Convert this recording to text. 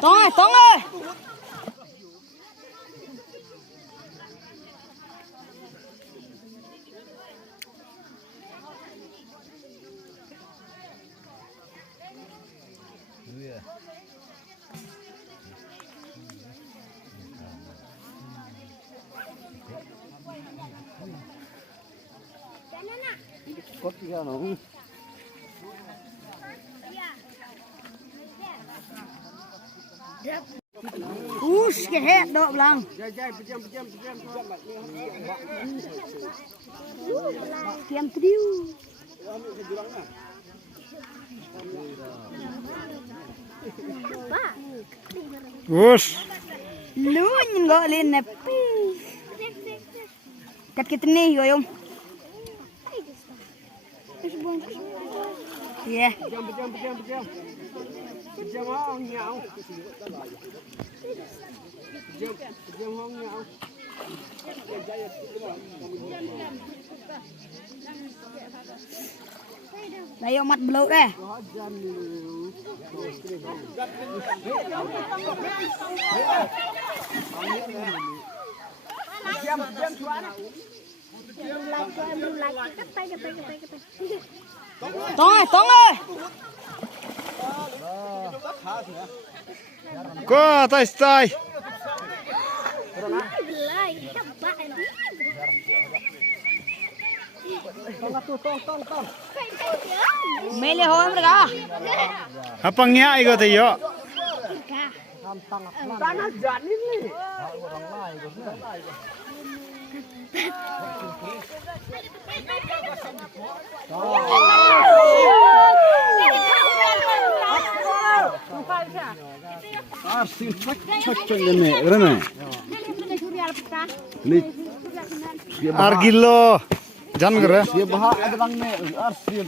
Tông ơi. Cái hết độ lần. Kiam triu. Lu nhìn lên nè. Cắt cái tên này rồi không? Yeah. Đây ông mặt bự đây. Tông ơi. Có tay tay. Mele ho mereka. Apa ngia iko te yo? Arsin cocok ini, mana? Argilo, jangan gerak. Dia bahak ada bang ne, arsin.